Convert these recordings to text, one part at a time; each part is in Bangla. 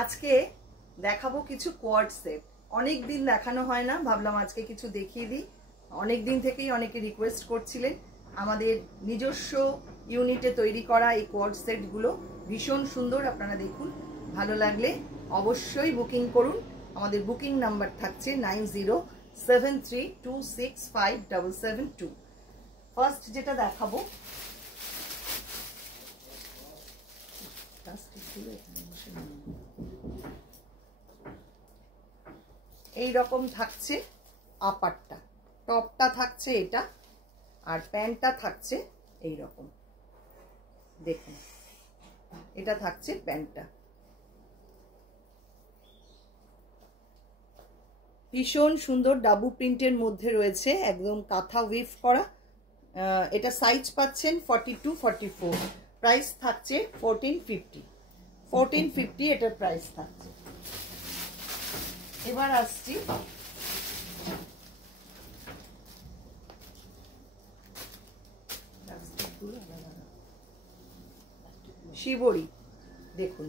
আজকে দেখাবো কিছু কোয়ার্ড সেট। অনেক দিন দেখানো হয় না, ভাবলাম আজকে কিছু দেখিয়ে দিই। অনেক দিন থেকেই অনেকে রিকোয়েস্ট করছিলেন। আমাদের নিজস্ব ইউনিটে তৈরি করা এই কোয়ার্ড সেটগুলো ভীষণ সুন্দর, আপনারা দেখুন। ভালো লাগলে অবশ্যই বুকিং করুন। আমাদের বুকিং নাম্বার থাকছে 9073265772। ফার্স্ট যেটা দেখাবো, এই রকম থাকছে আপারটা, টপটা থাকছে এটা, আর প্যান্টটা থাকছে এই রকম। দেখুন, এটা থাকছে প্যান্টটা। ভীষণ সুন্দর ডাবু প্রিন্টের মধ্যে রয়েছে, একদম কাঁথা উইভ করা। এটা সাইজ পাচ্ছেন 42-44। প্রাইস থাকছে 1450 এটার প্রাইস থাকছে। এবার আসছি শিবরি। দেখুন,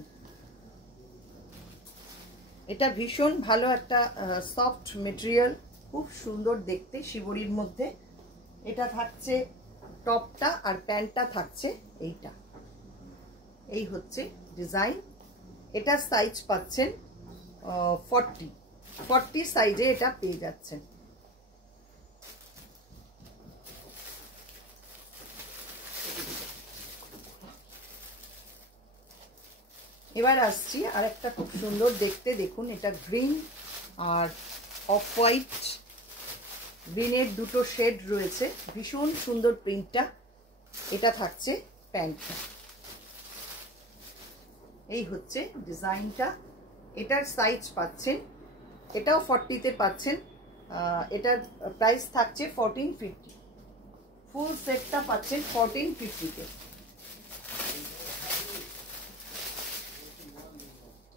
এটা ভীষণ ভালো একটা সফট মেটেরিয়াল, খুব সুন্দর দেখতে শিবরির মধ্যে। এটা থাকছে টপটা, আর প্যান্টটা থাকছে এইটা। এই হচ্ছে ডিজাইন। এটা সাইজ পাচ্ছেন 40 সাইজে এটা পেয়ে যাচ্ছেন। এবার আসছি আর একটা খুব সুন্দর দেখতে। দেখুন, এটা গ্রিন আর অফ হোয়াইট, গ্রিনের দুটো শেড রয়েছে, ভীষণ সুন্দর প্রিন্টটা। এটা থাকছে প্যান্টটা। এই হচ্ছে ডিজাইনটা। এটার সাইজ পাচ্ছেন, এটাও 40-তে পাচ্ছেন। এটার প্রাইস থাকছে 1450। ফুল সেটটা পাচ্ছেন 1450-তে।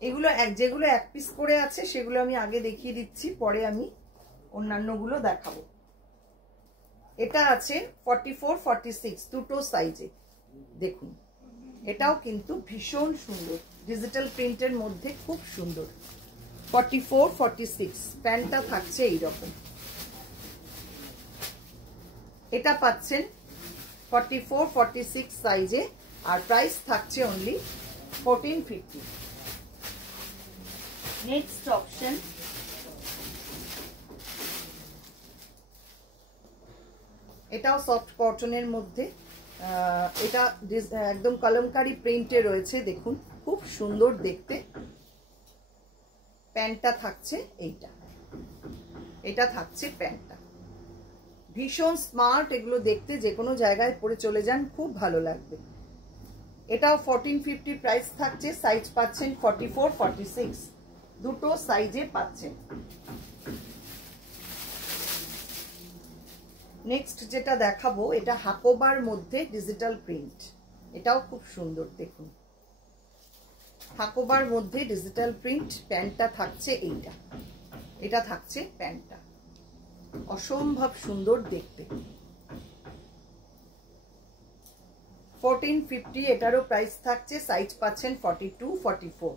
এগুলো যেগুলো এক পিস করে আছে সেগুলো আমি আগে দেখিয়ে দিচ্ছি, পরে আমি অন্যান্যগুলো দেখাবো। এটা আছে 44-46 দুটো সাইজে। দেখুন, এটাও কিন্তু ভীষণ সুন্দর, ডিজিটাল প্রিন্টের মধ্যে খুব সুন্দর। 44-46 প্যান্টটা থাকছে এইরকম। এটা পাচ্ছেন 44-46 সাইজে, আর প্রাইস থাকছে অনলি 1450। নেক্সট অপশন, এটাও সফট কটনের মধ্যে। এটা একদম কলমকারি প্রিন্টে রয়েছে। দেখুন, খুব সুন্দর দেখতে। প্যান্টটা থাকছে এইটা, এটা থাকছে প্যান্টটা। ভীষণ স্মার্ট এগুলো দেখতে, যে কোনো জায়গায় পরে চলে যান, খুব ভালো লাগবে। এটাও 1450 প্রাইস থাকছে। সাইজ পাচ্ছেন 44-46 দুটো সাইজে পাচ্ছেন। নেক্সট যেটা দেখাবো, এটা হাকোবার মধ্যে ডিজিটাল প্রিন্ট। এটাও খুব সুন্দর। দেখুন, হাকোবার মধ্যে ডিজিটাল প্রিন্ট। প্যান্টটা থাকছে এইটা, এটা থাকছে প্যান্টটা। অসম্ভব সুন্দর দেখতে। 1450 এটারও প্রাইস থাকছে। সাইজ পাচ্ছেন 42-44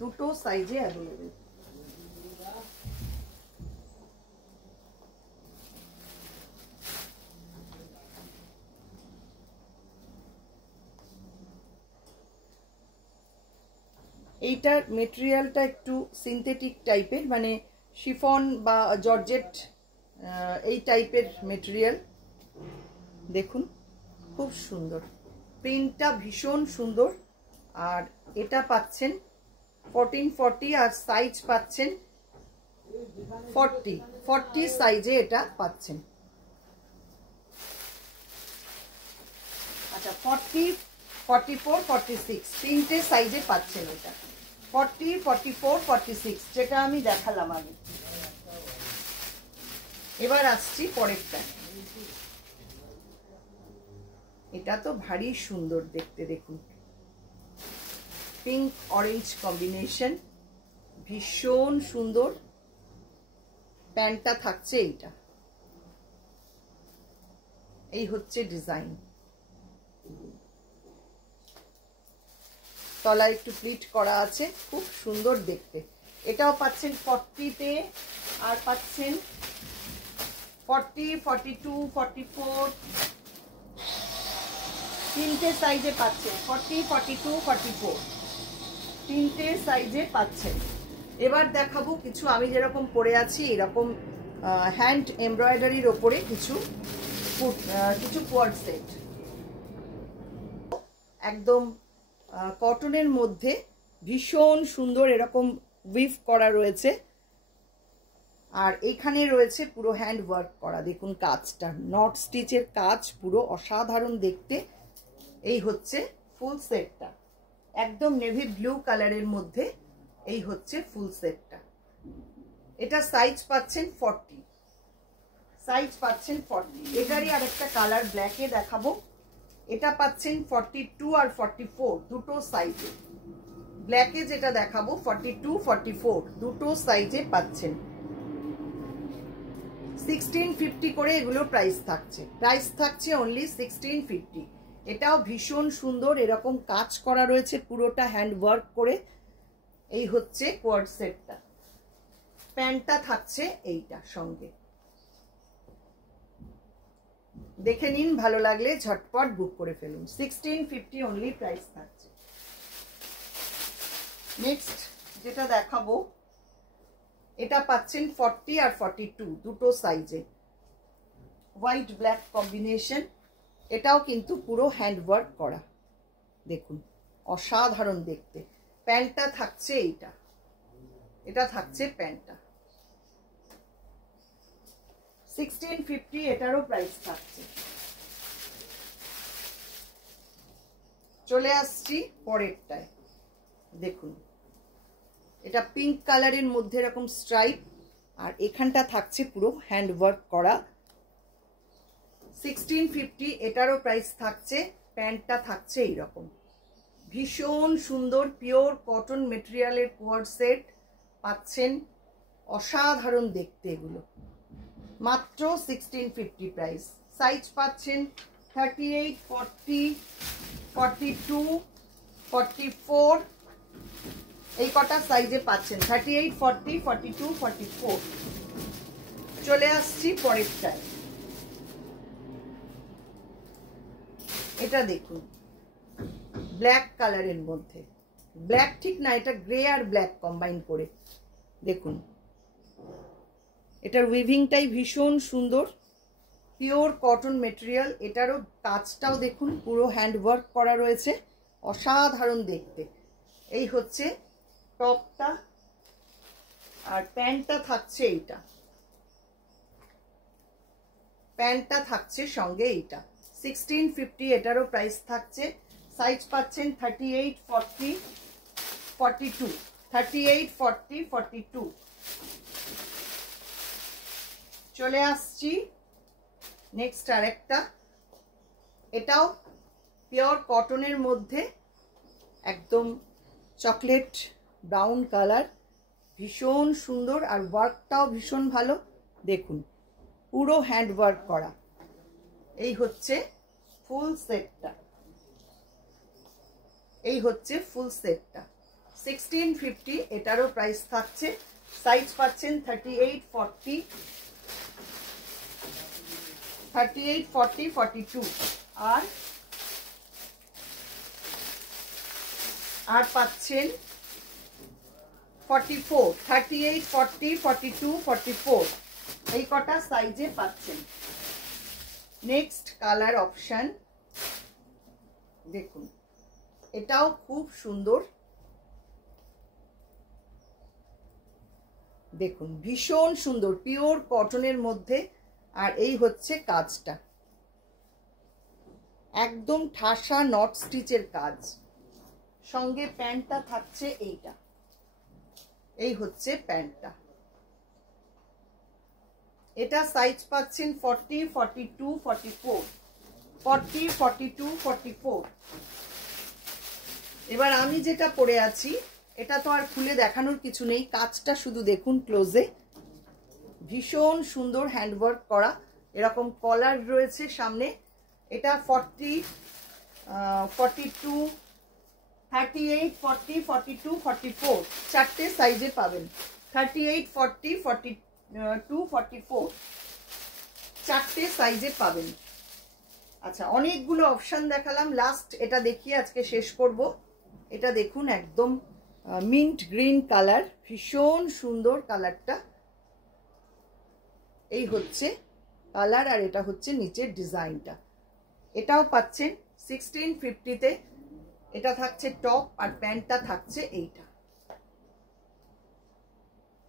দুটো সাইজে অ্যাভেলেবেল। এইটার মেটেরিয়ালটা একটু সিনথেটিক টাইপের, মানে শিফন বা জর্জেট এই টাইপের মেটেরিয়াল। দেখুন, খুব সুন্দর প্রিন্টটা, ভীষণ সুন্দর। আর এটা পাচ্ছেন 1440, আর সাইজ পাচ্ছেন 40 সাইজে এটা পাচ্ছেন। আচ্ছা, 40-44-46 তিনটে সাইজে পাচ্ছেন এটা। 40-44-46 যেটা আমি দেখালাম আগে। এবার আসছি পরেরটা। এটা তো ভারী সুন্দর দেখতে। দেখুন, পিঙ্ক অরেঞ্জ কম্বিনেশন, ভীষণ সুন্দর। প্যান্টটা থাকছে এইটা। এই হচ্ছে ডিজাইন। তলায় একটু প্লিট করা আছে, খুব সুন্দর দেখতে। এটাও পাচ্ছেন 40-তে, আর পাচ্ছেন 40, 42, 44 তিনটে সাইজে পাচ্ছেন। 40, 42, 44 তিনটে সাইজে পাচ্ছেন। এবার দেখাবো কিছু আমি যেরকম পরে আছি এরকম হ্যান্ড এমব্রয়ডারির ওপরে কিছু কোয়ার্ড সেট, একদম কটনের মধ্যে ভীষণ সুন্দর এরকম উইভ করা রয়েছে। আর এখানে রয়েছে পুরো হ্যান্ড ওয়ার্ক করা, দেখুন কাজটা, নট স্টিচের কাজ, পুরো অসাধারণ দেখতে। এই হচ্ছে ফুল সেটটা, একদম নেভি ব্লু কালারের মধ্যে। এই হচ্ছে ফুল সেটটা। এটা সাইজ পাচ্ছেন 40, সাইজ পাচ্ছেন 40। এটারই আরেকটা কালার ব্ল্যাকে দেখাবো। এটা পাচ্ছেন 42 আর 44 দুটো সাইজে। ব্ল্যাকে যেটা দেখাবো 42, 44 দুটো সাইজে পাচ্ছেন। 1650 করে এগুলো প্রাইস থাকছে অনলি 1650। এটাও ভীষণ সুন্দর, এরকম কাজ করা রয়েছে পুরোটা হ্যান্ড ওয়ার্ক করে। এই হচ্ছে কোয়ার্ড সেটটা। প্যান্টটা থাকছে এইটা সঙ্গে। দেখে নিন, ভালো লাগলে ঝটপট বুক করে ফেলুন। 1650 অনলি প্রাইস থাকছে। নেক্সট যেটা দেখাবো এটা পাচ্ছেন 40 আর 42 দুটো সাইজে, হোয়াইট ব্ল্যাক কম্বিনেশন। এটাও কিন্তু পুরো হ্যান্ড ওয়ার্ক করা, দেখুন অসাধারণ দেখতে। প্যান্টটা থাকছে এইটা, এটা থাকছে প্যান্টটা। 1650 এটারও প্রাইস থাকছে। চলে আসছি পরেরটায়, দেখুন এটা পিঙ্ক কালারের মধ্যে এরকম স্ট্রাইপ, আর এখানটা থাকছে পুরো হ্যান্ড ওয়ার্ক করা। 1650 এটারও প্রাইস থাকছে। প্যান্টটা থাকছে এইরকম, ভীষণ সুন্দর পিওর কটন মেটেরিয়ালের কোয়ার্ড সেট পাচ্ছেন, অসাধারণ দেখতে এগুলো। মাত্র 1650 প্রাইস। সাইজ পাচ্ছেন 38, 40, 42, 44 এই কটা সাইজে পাচ্ছেন। 38, 40, 42, 44। চলে আসছি পরেরটায়। এটা দেখুন ব্ল্যাক কালারের মধ্যে, ব্ল্যাক ঠিক না, এটা গ্রে আর ব্ল্যাক কম্বাইন করে। দেখুন এটার উইভিংটাই ভীষণ সুন্দর, পিওর কটন মেটেরিয়াল। এটারও কাজটাও দেখুন পুরো হ্যান্ড ওয়ার্ক করা রয়েছে, অসাধারণ দেখতে। এই হচ্ছে টপটা, আর প্যান্টটা থাকছে এইটা, প্যান্টটা থাকছে সঙ্গে এইটা। 1650 এটারও প্রাইস থাকছে। সাইজ পাচ্ছেন 38, 40, 42, 38, 40, 42। চলে আসছি নেক্সট আরেকটা। এটাও পিওর কটনের মধ্যে, একদম চকলেট ব্রাউন কালার, ভীষণ সুন্দর, আর ওয়ার্কটাও ভীষণ ভালো। দেখুন পুরো হ্যান্ড ওয়ার্ক করা। এই হচ্ছে ফুল সেটটা, এই হচ্ছে ফুল সেটটা। 1650 এটারও প্রাইস থাকছে। সাইজ পাচ্ছেন 38, 40, 38, 40, 42 আর পাচ্ছেন 44, 38, 40, 42, 44 এই কটা সাইজে পাচ্ছেন। নেক্সট কালার অপশন দেখুন, এটাও খুব সুন্দর, দেখুন ভীষণ সুন্দর পিওর কটনের মধ্যে। আর এই হচ্ছে কাজটা, একদম ঠাসা নট স্টিচের কাজ, সঙ্গে প্যান্টটা থাকছে এইটা। এই হচ্ছে প্যান্টটা। এটা সাইজ পাচ্ছেন 40, 42, 44, 40, 42, 44। এবার আমি যেটা পরে আছি এটা তো আর খুলে দেখানোর কিছু নেই, কাজটা শুধু দেখুন ক্লোজে, ভীষণ সুন্দর হ্যান্ডওয়ার্ক করা, এরকম কলার রয়েছে সামনে। এটা 40, 42, 38, 40, 42, 44 চারটে সাইজে পাবেন। 38, 40, 42, 44 চারটে সাইজে পাবেন। আচ্ছা, অনেকগুলো অপশন দেখালাম, লাস্ট এটা দেখিয়ে আজকে শেষ করব। এটা দেখুন, একদম মিন্ট গ্রিন কালার, ভীষণ সুন্দর কালারটা। এই হচ্ছে কালার, আর এটা হচ্ছে নিচের ডিজাইনটা। এটাও পাচ্ছেন 1650-তে। এটা থাকছে টপ, আর প্যান্টটা থাকছে এইটা।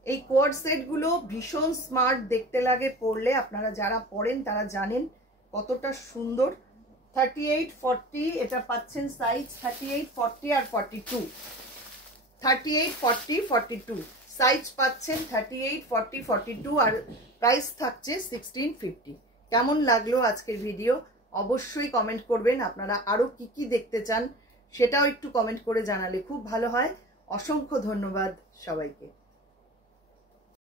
এই কোয়ার্ড সেটগুলো ভীষণ স্মার্ট দেখতে লাগে পরলে, আপনারা যারা পরেন তারা জানেন কতটা সুন্দর। 38, 40 এটা পাচ্ছেন সাইজ 38, 40 আর 42। 38, 40, 42 সাইজ পাচ্ছেন 38, 40, 42, আর প্রাইস থাকছে 1650। কেমন লাগলো আজকের ভিডিও অবশ্যই কমেন্ট করবেন। আপনারা আরো কি কি দেখতে চান সেটাও একটু কমেন্ট করে জানালে খুব ভালো হয়। অসংখ্য ধন্যবাদ সবাইকে।